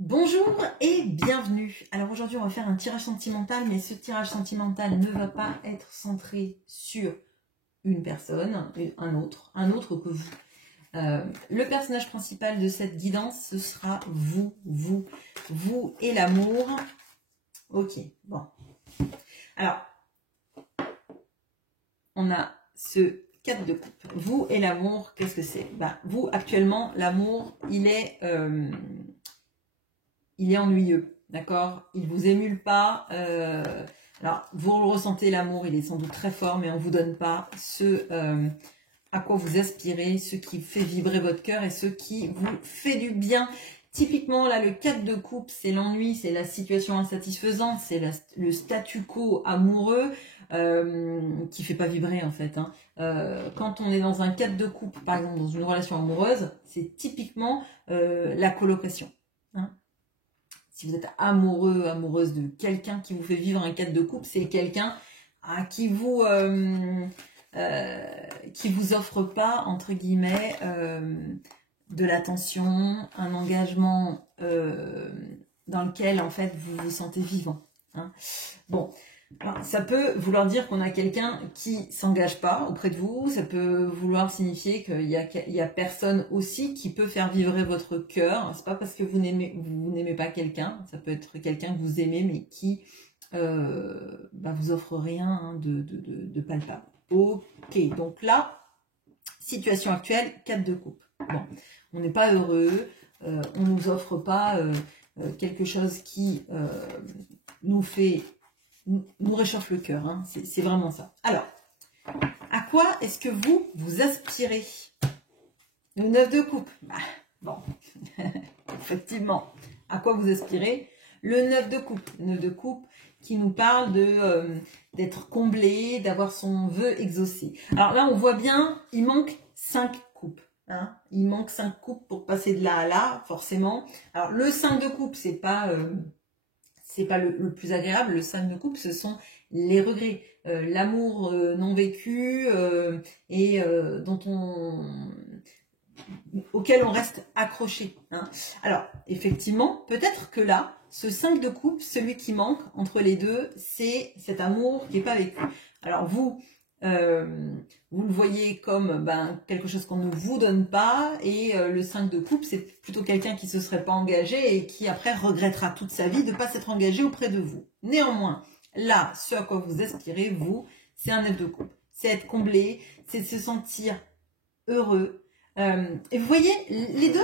Bonjour et bienvenue. Alors aujourd'hui on va faire un tirage sentimental, mais ce tirage sentimental ne va pas être centré sur une personne, un autre que vous. Le personnage principal de cette guidance, ce sera vous et l'amour. Ok, bon. Alors, on a ce 4 de coupe. Vous et l'amour, qu'est-ce que c'est? Vous, actuellement, l'amour, il est ennuyeux, d'accord? Il vous émule pas. Alors, vous le ressentez, l'amour, il est sans doute très fort, mais on vous donne pas ce à quoi vous aspirez, ce qui fait vibrer votre cœur et ce qui vous fait du bien. Typiquement, là, le 4 de coupe, c'est l'ennui, c'est la situation insatisfaisante, c'est le statu quo amoureux qui fait pas vibrer, en fait. Quand on est dans un 4 de coupe, par exemple, dans une relation amoureuse, c'est typiquement la colocation. Si vous êtes amoureux, amoureuse de quelqu'un qui vous fait vivre un 4 de coupe, c'est quelqu'un qui vous offre pas, entre guillemets, de l'attention, un engagement dans lequel, en fait, vous vous sentez vivant. Bon, alors, ça peut vouloir dire qu'on a quelqu'un qui s'engage pas auprès de vous, ça peut vouloir signifier qu'il y a personne aussi qui peut faire vibrer votre cœur. C'est pas parce que vous n'aimez pas quelqu'un, ça peut être quelqu'un que vous aimez mais qui vous offre rien de palpable. Ok, donc là, situation actuelle, 4 de coupe. Bon, on n'est pas heureux, on nous offre pas quelque chose qui nous réchauffe le cœur, c'est vraiment ça. Alors, à quoi est-ce que vous aspirez? Le 9 de coupe. Bon, effectivement, à quoi vous aspirez? Le 9 de coupe. Le 9 de coupe qui nous parle d'être comblé, d'avoir son vœu exaucé. Alors là, on voit bien, il manque 5 coupes. Il manque 5 coupes pour passer de là à là, forcément. Alors, le 5 de coupe, c'est pas le plus agréable. Le 5 de coupe, ce sont les regrets, l'amour non vécu et auquel on reste accroché. Alors, effectivement, peut-être que là, ce 5 de coupe, celui qui manque entre les deux, c'est cet amour qui n'est pas vécu. Alors, vous le voyez comme quelque chose qu'on ne vous donne pas, et le 5 de coupe, c'est plutôt quelqu'un qui se serait pas engagé et qui après regrettera toute sa vie de ne pas s'être engagé auprès de vous. Néanmoins, là, ce à quoi vous aspirez, vous, c'est un 9 de coupe. C'est être comblé, c'est de se sentir heureux. Et vous voyez, les deux,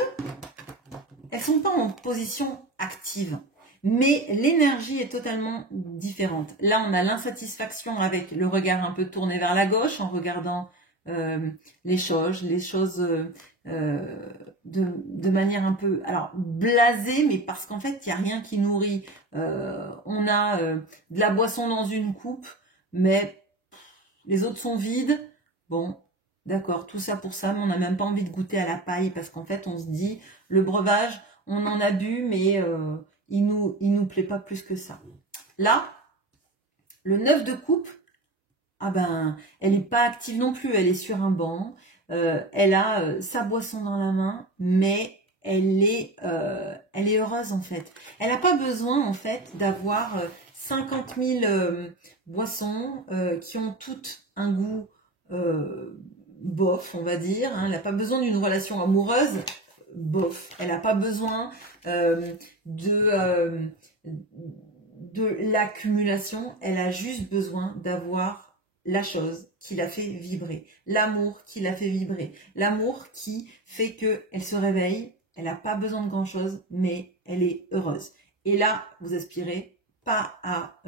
elles sont pas en position active, mais l'énergie est totalement différente. Là, on a l'insatisfaction avec le regard un peu tourné vers la gauche, en regardant les choses de manière un peu, alors, blasée, mais parce qu'en fait, il n'y a rien qui nourrit. On a de la boisson dans une coupe, mais les autres sont vides. Bon, d'accord, tout ça pour ça, mais on n'a même pas envie de goûter à la paille, parce qu'en fait, on se dit, le breuvage, on en a bu, mais il nous plaît pas plus que ça. Là, le 9 de coupe, elle n'est pas active non plus, elle est sur un banc, elle a sa boisson dans la main, mais elle est heureuse en fait. Elle n'a pas besoin en fait d'avoir 50 000 boissons qui ont toutes un goût bof, on va dire. Elle n'a pas besoin d'une relation amoureuse bof. Elle n'a pas besoin de l'accumulation. Elle a juste besoin d'avoir la chose qui la fait vibrer, l'amour qui la fait vibrer, l'amour qui fait qu'elle se réveille, elle n'a pas besoin de grand chose, mais elle est heureuse. Et là, vous aspirez pas à,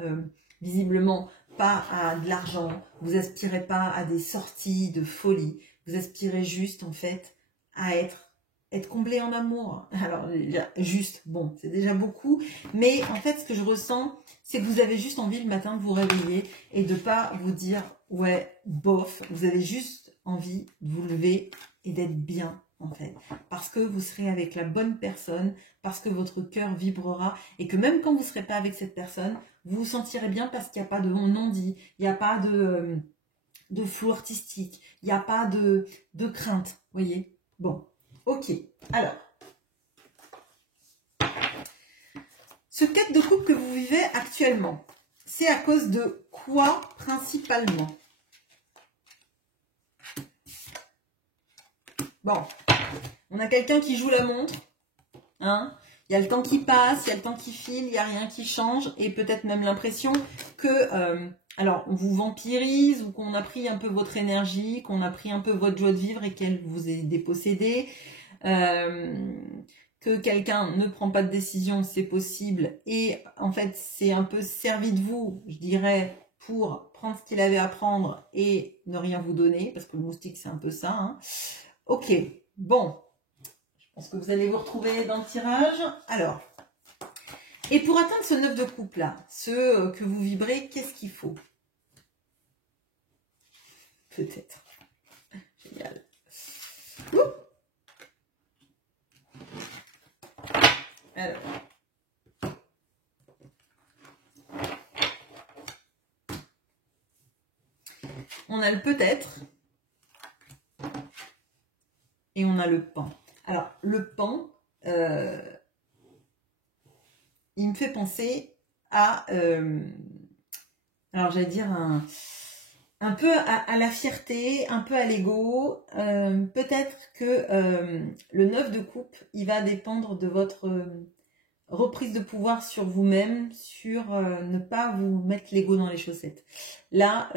visiblement, pas à de l'argent, vous aspirez pas à des sorties de folie, vous aspirez juste, en fait, à être comblé en amour. Alors, juste, bon, c'est déjà beaucoup, mais en fait, ce que je ressens, c'est que vous avez juste envie le matin de vous réveiller et de pas vous dire, ouais, bof, vous avez juste envie de vous lever et d'être bien, en fait. Parce que vous serez avec la bonne personne, parce que votre cœur vibrera, et que même quand vous ne serez pas avec cette personne, vous vous sentirez bien parce qu'il n'y a pas de non-dit, il n'y a pas de flou artistique, il n'y a pas de crainte, vous voyez. Bon, ok, alors, Ce quête de couple que vous vivez actuellement, c'est à cause de quoi principalement? Bon, on a quelqu'un qui joue la montre, hein. Il y a le temps qui passe, il y a le temps qui file, il n'y a rien qui change, et peut-être même l'impression que, alors, on vous vampirise, ou qu'on a pris un peu votre énergie, qu'on a pris un peu votre joie de vivre et qu'elle vous est dépossédée, que quelqu'un ne prend pas de décision, c'est possible, et en fait, c'est un peu servi de vous, je dirais, pour prendre ce qu'il avait à prendre et ne rien vous donner, parce que le moustique, c'est un peu ça, hein. Ok, bon. Je pense que vous allez vous retrouver dans le tirage. Alors, et pour atteindre ce 9 de coupe là, ce que vous vibrez, qu'est-ce qu'il faut? Peut-être. Génial. Ouh. Alors. On a le peut-être. Et on a le pan. Alors, le pan, il me fait penser à, alors j'allais dire un peu à la fierté, un peu à l'ego. Peut-être que le 9 de coupe, il va dépendre de votre reprise de pouvoir sur vous-même, sur ne pas vous mettre l'ego dans les chaussettes. Là,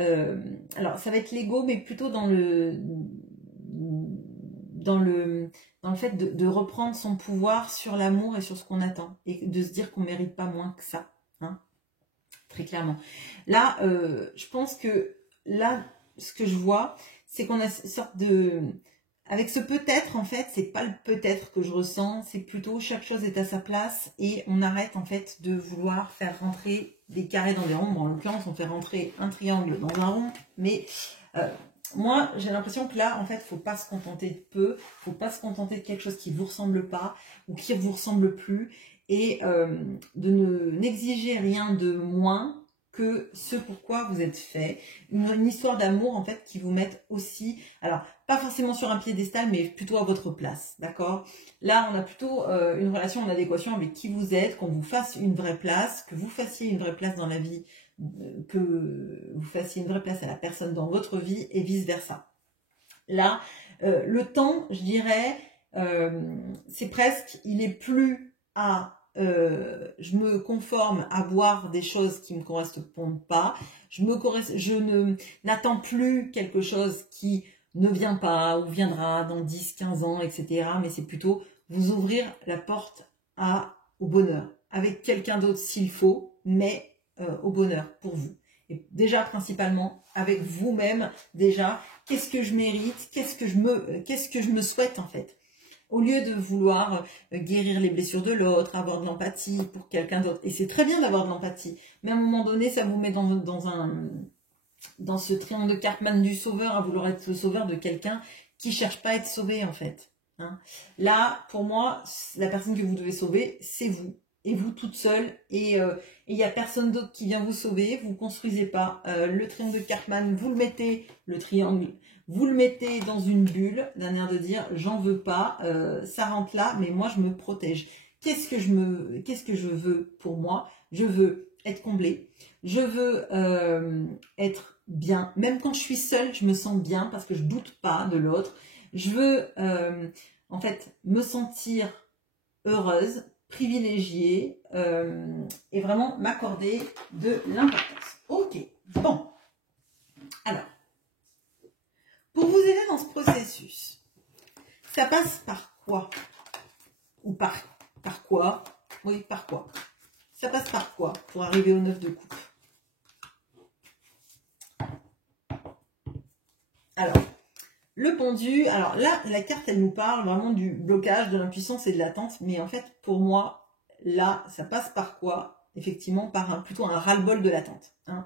alors ça va être l'ego, mais plutôt dans le fait de reprendre son pouvoir sur l'amour et sur ce qu'on attend, et de se dire qu'on ne mérite pas moins que ça, hein, très clairement. Là, je pense que là, ce que je vois, c'est qu'on a une sorte de... Avec ce peut-être, en fait, c'est pas le peut-être que je ressens, c'est plutôt chaque chose est à sa place, et on arrête, en fait, de vouloir faire rentrer des carrés dans des ronds. Bon, en l'occurrence, on fait rentrer un triangle dans un rond, mais... moi, j'ai l'impression que là, en fait, faut pas se contenter de peu, faut pas se contenter de quelque chose qui vous ressemble pas ou qui vous ressemble plus, et de n'exiger rien de moins que ce pourquoi vous êtes fait. Une histoire d'amour, en fait, qui vous mette aussi, alors, pas forcément sur un piédestal, mais plutôt à votre place, d'accord? Là, on a plutôt une relation en adéquation avec qui vous êtes, qu'on vous fasse une vraie place, que vous fassiez une vraie place dans la vie, que vous fassiez une vraie place à la personne dans votre vie, et vice versa. Là, le temps, je dirais, c'est presque, il est plus à je me conforme à voir des choses qui ne me correspondent pas, je n'attends plus quelque chose qui ne vient pas ou viendra dans 10, 15 ans, etc. Mais c'est plutôt vous ouvrir la porte au bonheur, avec quelqu'un d'autre s'il faut, mais au bonheur pour vous. Et déjà, principalement, avec vous-même, déjà, qu'est-ce que je mérite, qu'est-ce que je me souhaite, en fait. Au lieu de vouloir guérir les blessures de l'autre, avoir de l'empathie pour quelqu'un d'autre. Et c'est très bien d'avoir de l'empathie, mais à un moment donné, ça vous met dans ce triangle de Cartman du sauveur, à vouloir être le sauveur de quelqu'un qui cherche pas à être sauvé, en fait. Hein. Là, pour moi, la personne que vous devez sauver, c'est vous. Et vous toute seule, et il n'y a personne d'autre qui vient vous sauver, vous ne construisez pas le triangle de Cartman, vous le mettez, le triangle, vous le mettez dans une bulle, d'un air de dire j'en veux pas, ça rentre là, mais moi je me protège. Qu'est-ce que je veux pour moi? Je veux être comblée, je veux être bien, même quand je suis seule, je me sens bien parce que je doute pas de l'autre, je veux en fait me sentir heureuse, privilégiée, et vraiment m'accorder de l'importance. Ok, bon. Alors, pour vous aider dans ce processus, ça passe par quoi? Ou par quoi? Oui, par quoi? Ça passe par quoi pour arriver au 9 de coupe? Alors, le pendu, alors là, la carte, elle nous parle vraiment du blocage, de l'impuissance et de l'attente, mais en fait, pour moi, là, ça passe par quoi? Effectivement, par plutôt un ras-le-bol de l'attente. Hein.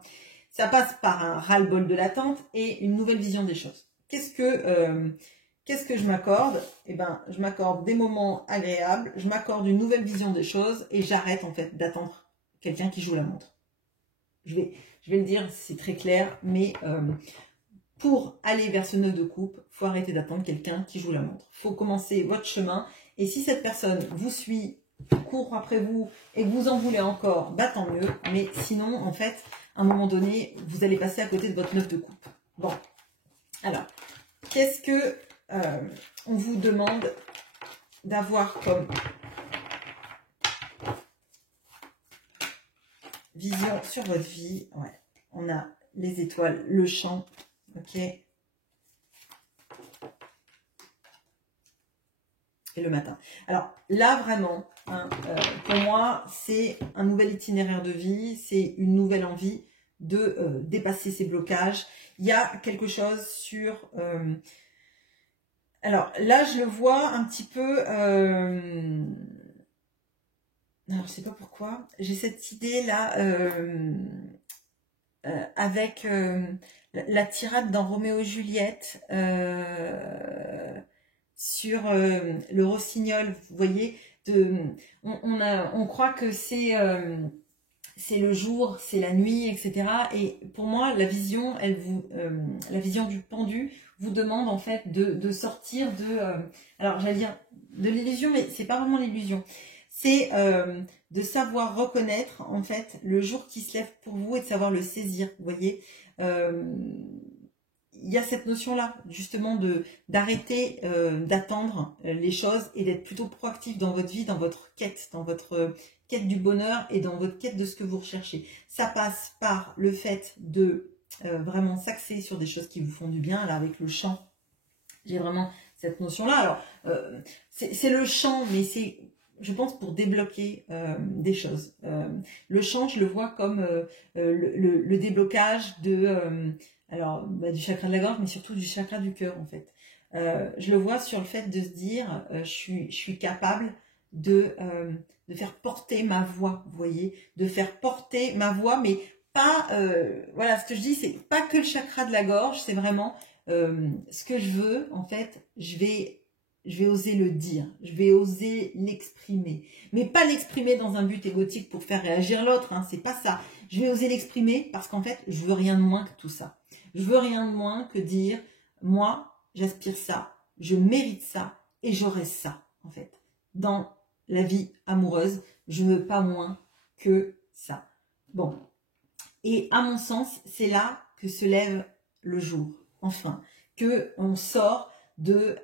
Ça passe par un ras-le-bol de l'attente et une nouvelle vision des choses. Qu'est-ce que je m'accorde? Eh ben, je m'accorde des moments agréables, je m'accorde une nouvelle vision des choses, et j'arrête en fait d'attendre quelqu'un qui joue la montre. Je vais le dire, c'est très clair, mais... pour aller vers ce 9 de coupe, il faut arrêter d'attendre quelqu'un qui joue la montre. Il faut commencer votre chemin. Et si cette personne vous suit court après vous et que vous en voulez encore, bah tant mieux. Mais sinon, en fait, à un moment donné, vous allez passer à côté de votre 9 de coupe. Bon, alors, qu'est-ce que on vous demande d'avoir comme vision sur votre vie? Ouais, on a les étoiles, le champ, ok, et le matin. Alors là, vraiment, hein, pour moi, c'est un nouvel itinéraire de vie, c'est une nouvelle envie de dépasser ces blocages. Il y a quelque chose sur... alors là, je le vois un petit peu... alors, je sais pas pourquoi. J'ai cette idée-là avec la tirade dans Roméo et Juliette sur le rossignol, vous voyez, on croit que c'est le jour, c'est la nuit, etc. Et pour moi, la vision, la vision du pendu vous demande en fait de sortir de, alors j'allais dire de l'illusion, mais c'est pas vraiment l'illusion. C'est de savoir reconnaître en fait le jour qui se lève pour vous et de savoir le saisir. Vous voyez, il y a cette notion-là justement d'arrêter d'attendre les choses et d'être plutôt proactif dans votre vie, dans votre quête, quête du bonheur et dans votre quête de ce que vous recherchez. Ça passe par le fait de vraiment s'axer sur des choses qui vous font du bien. Là, avec le chant, j'ai vraiment cette notion-là. Alors, c'est le chant, mais c'est, je pense, pour débloquer des choses. Le chant, je le vois comme le déblocage de, du chakra de la gorge, mais surtout du chakra du cœur, en fait. Je le vois sur le fait de se dire, je suis capable de faire porter ma voix, vous voyez, de faire porter ma voix, mais pas, voilà, ce que je dis, c'est pas que le chakra de la gorge, c'est vraiment ce que je veux, en fait, je vais oser le dire, je vais oser l'exprimer, mais pas l'exprimer dans un but égotique pour faire réagir l'autre, hein, c'est pas ça. Je vais oser l'exprimer parce qu'en fait, je veux rien de moins que tout ça. Je veux rien de moins que dire, moi, j'aspire ça, je mérite ça et j'aurai ça, en fait, dans la vie amoureuse, je ne veux pas moins que ça. Bon, et à mon sens, c'est là que se lève le jour, enfin, que on sort de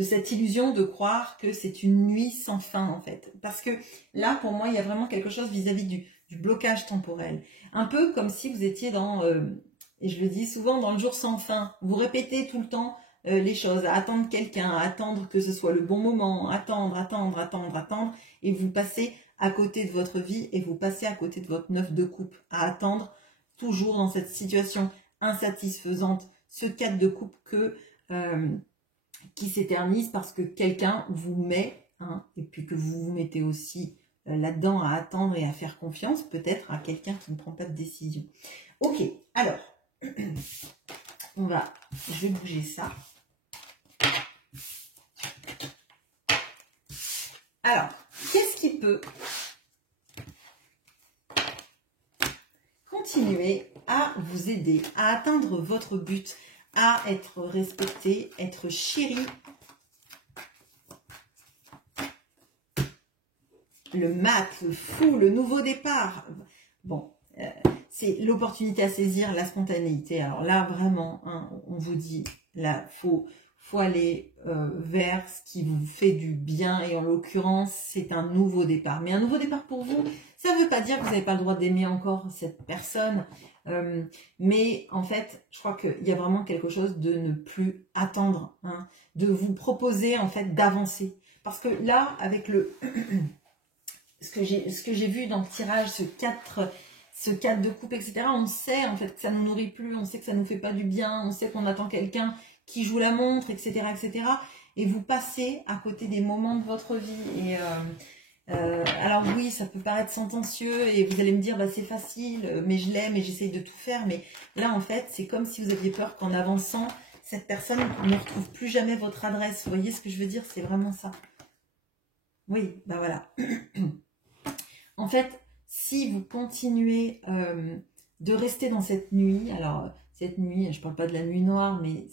cette illusion de croire que c'est une nuit sans fin, en fait. Parce que là, pour moi, il y a vraiment quelque chose vis-à-vis du blocage temporel. Un peu comme si vous étiez dans, et je le dis souvent, dans le jour sans fin. Vous répétez tout le temps les choses, à attendre quelqu'un, à attendre que ce soit le bon moment, attendre, et vous passez à côté de votre vie et vous passez à côté de votre 9 de coupe, à attendre toujours dans cette situation insatisfaisante, ce 4 de coupe qui s'éternise parce que quelqu'un vous met, hein, et puis que vous vous mettez aussi là-dedans à attendre et à faire confiance, peut-être à quelqu'un qui ne prend pas de décision. Ok, alors, je vais bouger ça. Alors, qu'est-ce qui peut continuer à vous aider à atteindre votre but, à être respecté, être chéri? Le mat, le fou, le nouveau départ. Bon, c'est l'opportunité à saisir, la spontanéité. Alors là, vraiment, hein, on vous dit, là, faut aller vers ce qui vous fait du bien. Et en l'occurrence, c'est un nouveau départ. Mais un nouveau départ pour vous, ça ne veut pas dire que vous n'avez pas le droit d'aimer encore cette personne. Mais en fait, je crois qu'il y a vraiment quelque chose de ne plus attendre, hein, de vous proposer en fait d'avancer. Parce que là, avec le... ce que j'ai vu dans le tirage, ce 4 de coupe, etc., on sait en fait que ça ne nous nourrit plus, on sait que ça ne nous fait pas du bien, on sait qu'on attend quelqu'un qui joue la montre, etc., etc. Et vous passez à côté des moments de votre vie. Et alors oui, ça peut paraître sentencieux et vous allez me dire, bah, c'est facile, mais je l'aime et j'essaye de tout faire. Mais là, en fait, c'est comme si vous aviez peur qu'en avançant, cette personne ne retrouve plus jamais votre adresse. Vous voyez ce que je veux dire? C'est vraiment ça. Oui, bah voilà. En fait, si vous continuez de rester dans cette nuit, alors cette nuit, je ne parle pas de la nuit noire, mais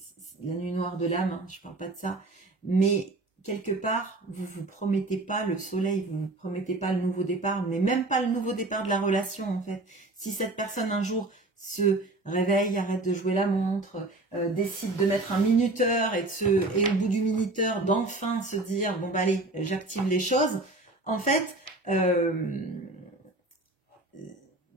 la nuit noire de l'âme, hein, je ne parle pas de ça, mais quelque part, vous vous promettez pas le soleil, vous vous promettez pas le nouveau départ, mais même pas le nouveau départ de la relation en fait. Si cette personne un jour se réveille, arrête de jouer la montre, décide de mettre un minuteur et au bout du minuteur d'enfin se dire bon bah allez, j'active les choses, en fait,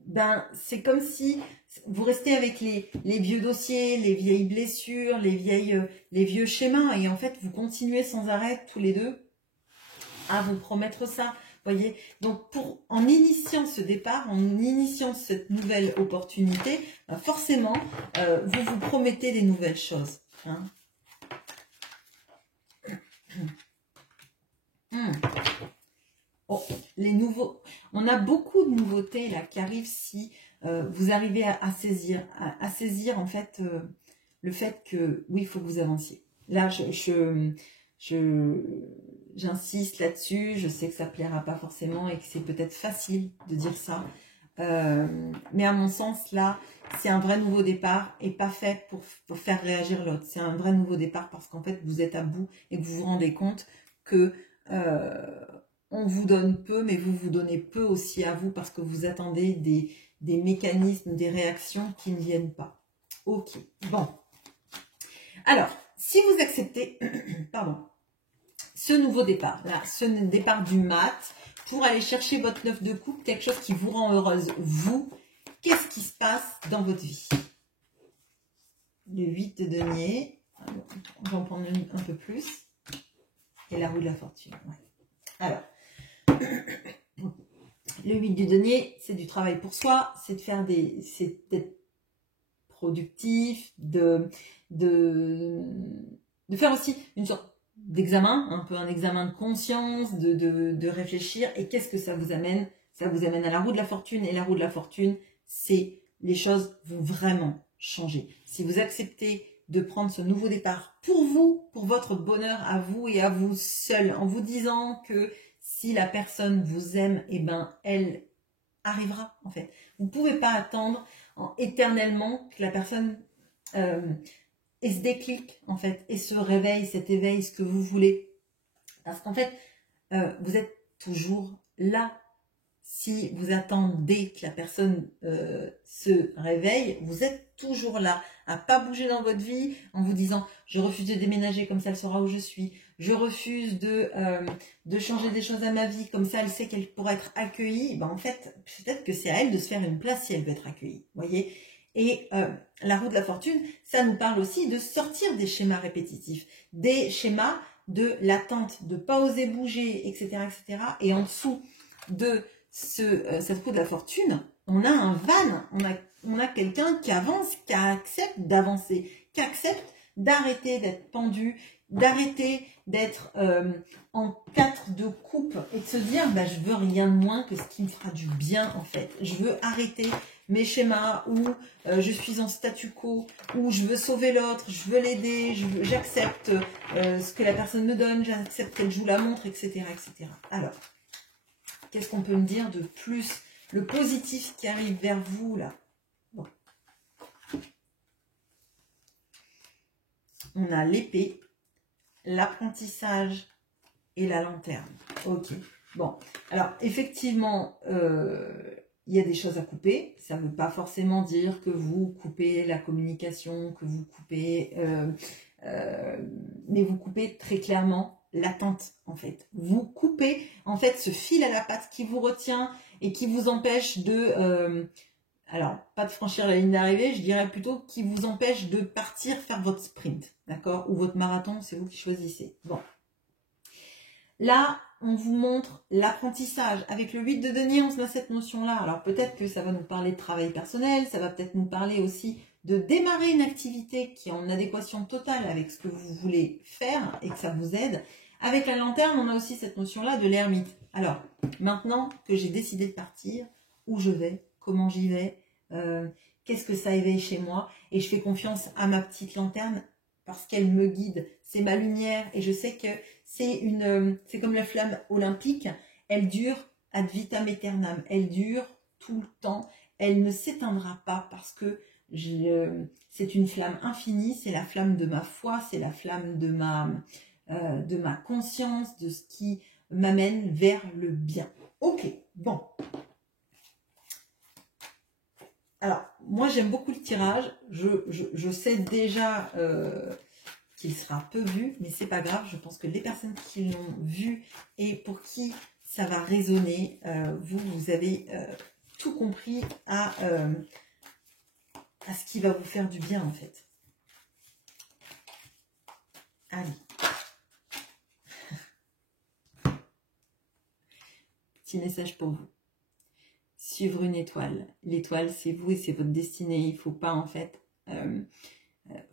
ben c'est comme si vous restez avec les vieux dossiers, les vieilles blessures, les vieux schémas, et en fait vous continuez sans arrêt tous les deux à vous promettre ça. Voyez, donc en initiant ce départ, en initiant cette nouvelle opportunité, forcément, vous vous promettez des nouvelles choses. Hein. Oh, on a beaucoup de nouveautés là qui arrivent si vous arrivez à saisir en fait le fait que oui, il faut que vous avanciez. Là, j'insiste là-dessus, je sais que ça plaira pas forcément et que c'est peut-être facile de dire ça, mais à mon sens là, c'est un vrai nouveau départ et pas fait pour faire réagir l'autre. C'est un vrai nouveau départ parce qu'en fait vous êtes à bout et que vous vous rendez compte que on vous donne peu, mais vous vous donnez peu aussi à vous parce que vous attendez des mécanismes, des réactions qui ne viennent pas. Ok, bon. Alors, si vous acceptez, pardon, ce nouveau départ, là, ce départ du mat, pour aller chercher votre 9 de coupe, quelque chose qui vous rend heureuse, vous, qu'est-ce qui se passe dans votre vie? Le 8 de denier, on va en prendre un peu plus, et la roue de la fortune. Ouais. Alors, le 8 du denier, c'est du travail pour soi, c'est de faire c'est d'être productif, de faire aussi une sorte d'examen, un peu un examen de conscience, de réfléchir. Et qu'est-ce que ça vous amène? Ça vous amène à la roue de la fortune. Et la roue de la fortune, c'est les choses vont vraiment changer. Si vous acceptez de prendre ce nouveau départ pour vous, pour votre bonheur à vous et à vous seul, en vous disant que si la personne vous aime, eh ben elle arrivera en fait. Vous ne pouvez pas attendre éternellement que la personne ait ce déclic en fait et se réveille, cet éveil, ce que vous voulez. Parce qu'en fait, vous êtes toujours là. Si vous attendez que la personne se réveille, vous êtes toujours là, à pas bouger dans votre vie en vous disant je refuse de déménager comme ça elle saura où je suis, je refuse de changer des choses à ma vie comme ça elle sait qu'elle pourra être accueillie. Ben, en fait, peut-être que c'est à elle de se faire une place si elle veut être accueillie, voyez. Et la roue de la fortune, ça nous parle aussi de sortir des schémas répétitifs, des schémas de l'attente, de pas oser bouger, etc., etc. Et en dessous de cette roue de la fortune, on a un van, on a quelqu'un qui avance, qui accepte d'avancer, qui accepte d'arrêter d'être pendu, d'arrêter d'être en 4 de coupe et de se dire bah, je veux rien de moins que ce qui me fera du bien en fait. Je veux arrêter mes schémas où je suis en statu quo, où je veux sauver l'autre, je veux l'aider, j'accepte ce que la personne me donne, j'accepte qu'elle joue la montre, etc., etc. Alors, qu'est-ce qu'on peut me dire de plus? Le positif qui arrive vers vous, là. Bon. On a l'épée, l'apprentissage et la lanterne. Ok. Bon. Alors, effectivement, il y a des choses à couper. Ça ne veut pas forcément dire que vous coupez la communication, que vous coupez... mais vous coupez très clairement l'attente en fait. Vous coupez en fait ce fil à la patte qui vous retient et qui vous empêche de... alors, pas de franchir la ligne d'arrivée, je dirais plutôt qui vous empêche de partir faire votre sprint, d'accord? Ou votre marathon, c'est vous qui choisissez. Bon. Là, on vous montre l'apprentissage. Avec le 8 de denier, on a cette notion-là. Alors peut-être que ça va nous parler de travail personnel, ça va peut-être nous parler aussi de démarrer une activité qui est en adéquation totale avec ce que vous voulez faire et que ça vous aide. Avec la lanterne, on a aussi cette notion-là de l'ermite. Alors, maintenant que j'ai décidé de partir, où je vais, comment j'y vais, qu'est-ce que ça éveille chez moi, et je fais confiance à ma petite lanterne parce qu'elle me guide, c'est ma lumière, et je sais que c'est comme la flamme olympique, elle dure ad vitam aeternam, elle dure tout le temps, elle ne s'éteindra pas parce que c'est une flamme infinie, c'est la flamme de ma foi, c'est la flamme de de ma conscience, de ce qui m'amène vers le bien. Ok, bon. Alors, moi j'aime beaucoup le tirage. Je sais déjà qu'il sera peu vu, mais c'est pas grave. Je pense que les personnes qui l'ont vu et pour qui ça va résonner, vous avez tout compris à ce qui va vous faire du bien en fait. Allez. Petit message pour vous. Suivre une étoile. L'étoile, c'est vous et c'est votre destinée. Il faut pas en fait...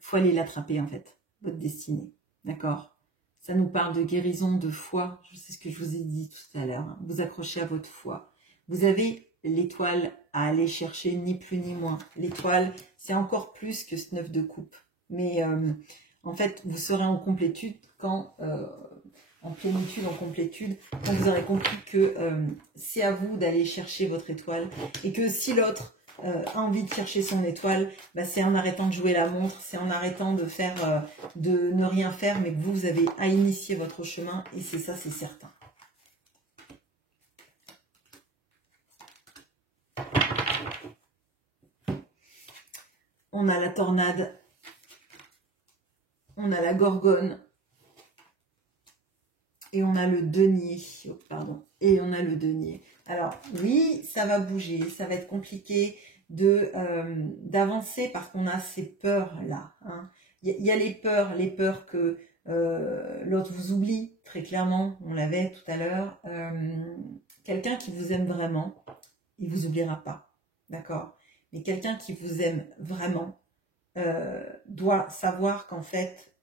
faut aller l'attraper en fait, votre destinée. D'accord? Ça nous parle de guérison, de foi. Je sais ce que je vous ai dit tout à l'heure. Hein. Vous accrochez à votre foi. Vous avez l'étoile à aller chercher, ni plus ni moins. L'étoile, c'est encore plus que ce 9 de coupe. Mais en fait, vous serez en complétude quand... en plénitude, en complétude, quand vous aurez compris que c'est à vous d'aller chercher votre étoile et que si l'autre a envie de chercher son étoile, bah, c'est en arrêtant de jouer la montre, c'est en arrêtant de faire, de ne rien faire, mais que vous avez à initier votre chemin et c'est ça, c'est certain. On a la tornade, on a la gorgone. Et on a le denier, oh, pardon, et on a le denier. Alors oui, ça va bouger, ça va être compliqué d'avancer parce qu'on a ces peurs-là. Hein. Y a les peurs que l'autre vous oublie, très clairement, on l'avait tout à l'heure. Quelqu'un qui vous aime vraiment, il vous oubliera pas, d'accord? Mais quelqu'un qui vous aime vraiment doit savoir qu'en fait,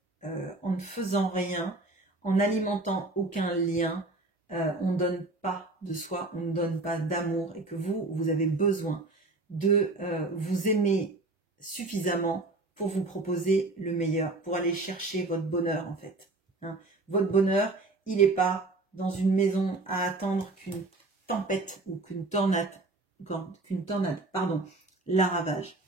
en ne faisant rien, en n'alimentant aucun lien, on ne donne pas de soi, on ne donne pas d'amour et que vous avez besoin de vous aimer suffisamment pour vous proposer le meilleur, pour aller chercher votre bonheur en fait. Hein. Votre bonheur, il n'est pas dans une maison à attendre qu'une tempête ou qu'une tornade, la ravage.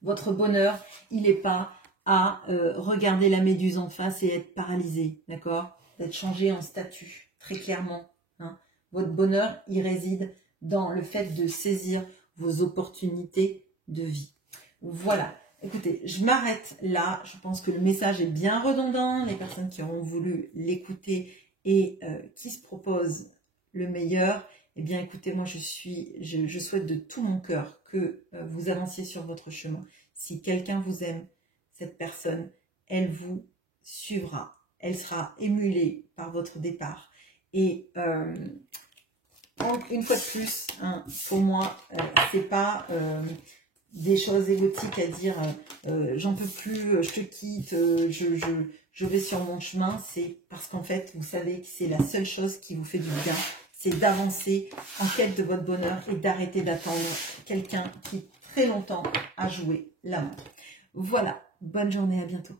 Votre bonheur, il n'est pas à regarder la méduse en face et être paralysé, d'accord? D'être changé en statue, très clairement. Hein. Votre bonheur, il réside dans le fait de saisir vos opportunités de vie. Voilà. Écoutez, je m'arrête là. Je pense que le message est bien redondant. Les personnes qui auront voulu l'écouter et qui se proposent le meilleur, eh bien, écoutez, moi, je souhaite de tout mon cœur que vous avanciez sur votre chemin. Si quelqu'un vous aime, cette personne, elle vous suivra. Elle sera émulée par votre départ. Et une fois de plus, hein, pour moi, c'est pas des choses égotiques à dire j'en peux plus, je te quitte, je vais sur mon chemin. C'est parce qu'en fait, vous savez que c'est la seule chose qui vous fait du bien. C'est d'avancer en quête de votre bonheur et d'arrêter d'attendre quelqu'un qui très longtemps a joué la montre. Voilà. Bonne journée, à bientôt.